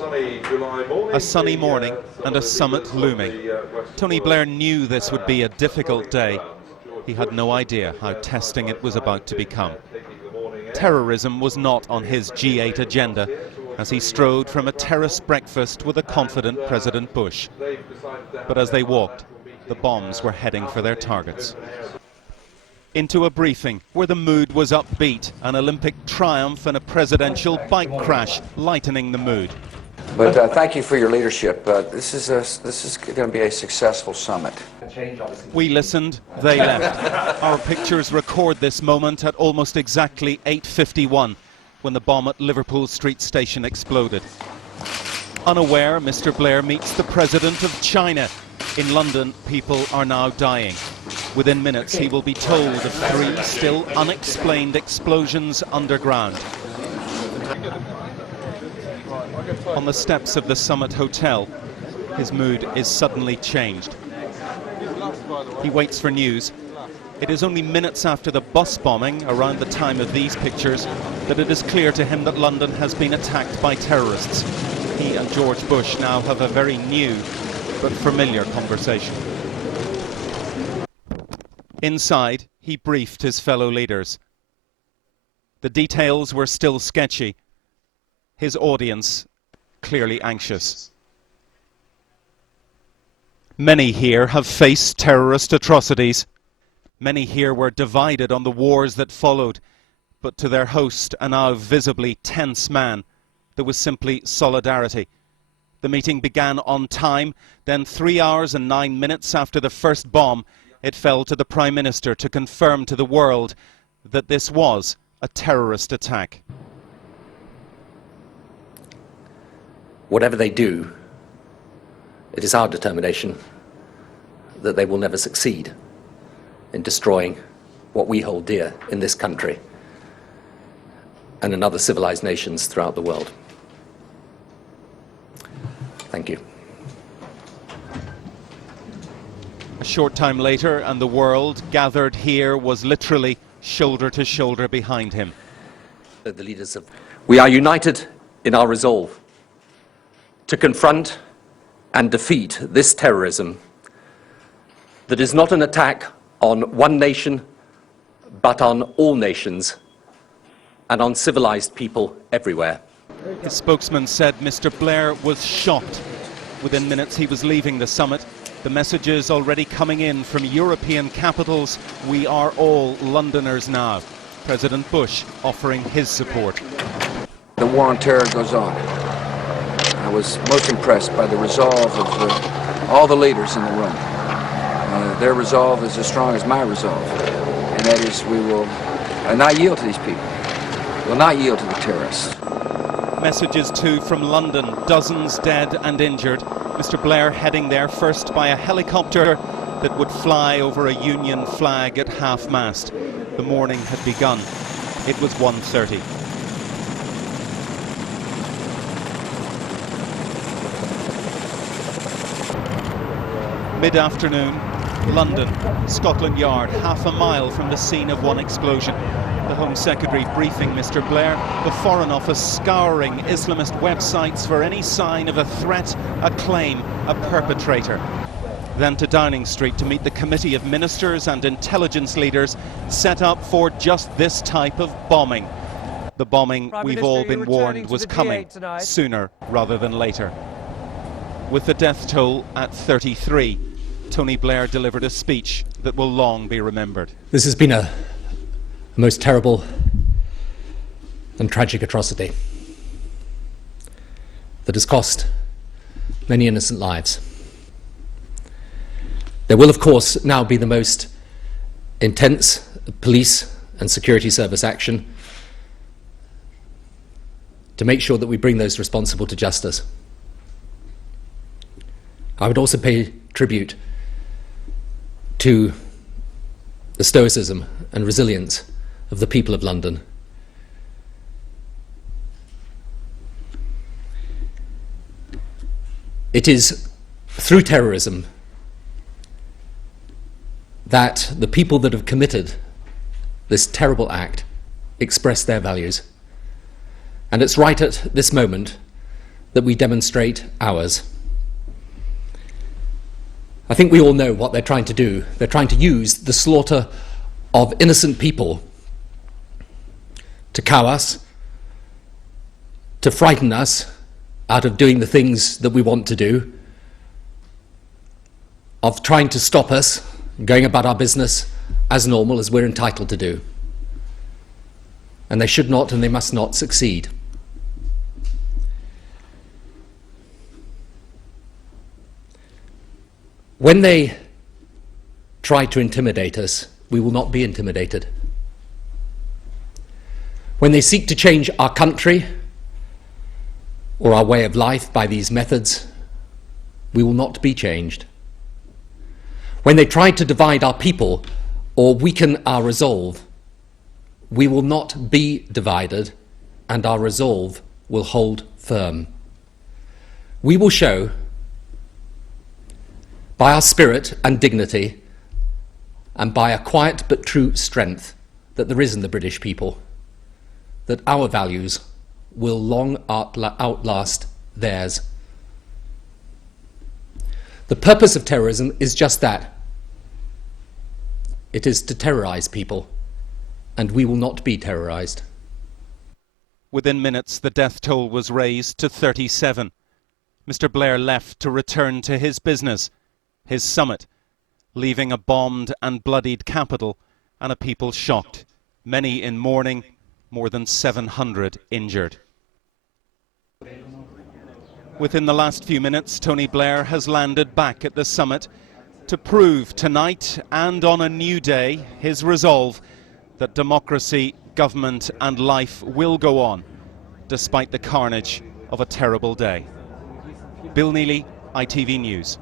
A sunny morning and a summit looming. Tony Blair knew this would be a difficult day. He had no idea how testing it was about to become. Terrorism was not on his G8 agenda as he strode from a terrace breakfast with a confident President Bush. But as they walked, the bombs were heading for their targets. Into a briefing where the mood was upbeat, an Olympic triumph and a presidential bike crash lightening the mood. But thank you for your leadership. This is going to be a successful summit. We listened, they left. Our pictures record this moment at almost exactly 8:51 when the bomb at Liverpool Street Station exploded. Unaware, Mr. Blair meets the President of China. In London, people are now dying. Within minutes, he will be told of 3 still unexplained explosions underground. On the steps of the Summit Hotel, his mood is suddenly changed. He waits for news. It is only minutes after the bus bombing, around the time of these pictures, that it is clear to him that London has been attacked by terrorists. He and George Bush now have a very new but familiar conversation. Inside, he briefed his fellow leaders. The details were still sketchy. His audience clearly anxious. Many here have faced terrorist atrocities. Many here were divided on the wars that followed. But to their host, a now visibly tense man, there was simply solidarity. The meeting began on time. Then 3 hours and 9 minutes after the first bomb, it fell to the Prime Minister to confirm to the world that this was a terrorist attack. Whatever they do, it is our determination that they will never succeed in destroying what we hold dear in this country and in other civilized nations throughout the world. Thank you. A short time later, and the world gathered here was literally shoulder to shoulder behind him. We are united in our resolve to confront and defeat this terrorism that is not an attack on one nation, but on all nations and on civilized people everywhere. His spokesman said Mr. Blair was shocked. Within minutes he was leaving the summit. The messages already coming in from European capitals. We are all Londoners now. President Bush offering his support. The war on terror goes on. I was most impressed by the resolve of all the leaders in the room. Their resolve is as strong as my resolve, and that is we will not yield to these people. We will not yield to the terrorists. Messages too from London, dozens dead and injured. Mr. Blair heading there first by a helicopter that would fly over a Union flag at half-mast. The morning had begun. It was 1:30. Mid-afternoon, London, Scotland Yard, half a mile from the scene of one explosion. The Home Secretary briefing Mr. Blair, the Foreign Office scouring Islamist websites for any sign of a threat, a claim, a perpetrator. Then to Downing Street to meet the committee of ministers and intelligence leaders set up for just this type of bombing. The bombing we've all been warned was coming sooner rather than later. With the death toll at 33, Tony Blair delivered a speech that will long be remembered. This has been a most terrible and tragic atrocity that has cost many innocent lives. There will, of course, now be the most intense police and security service action to make sure that we bring those responsible to justice. I would also pay tribute to the stoicism and resilience of the people of London. It is through terrorism that the people that have committed this terrible act express their values. And it's right at this moment that we demonstrate ours. I think we all know what they're trying to do. They're trying to use the slaughter of innocent people to cow us, to frighten us out of doing the things that we want to do, of trying to stop us going about our business as normal as we're entitled to do. And they should not and they must not succeed. When they try to intimidate us, we will not be intimidated. When they seek to change our country or our way of life by these methods, we will not be changed. When they try to divide our people or weaken our resolve, we will not be divided and our resolve will hold firm. We will show by our spirit and dignity and by a quiet but true strength that there is in the British people, that our values will long outlast theirs. The purpose of terrorism is just that. It is to terrorize people, and we will not be terrorized. Within minutes, the death toll was raised to 37. Mr. Blair left to return to his business, his summit, leaving a bombed and bloodied capital and a people shocked, many in mourning, more than 700 injured. Within the last few minutes, Tony Blair has landed back at the summit to prove tonight and on a new day his resolve that democracy, government and life will go on, despite the carnage of a terrible day. Bill Neely, ITV News.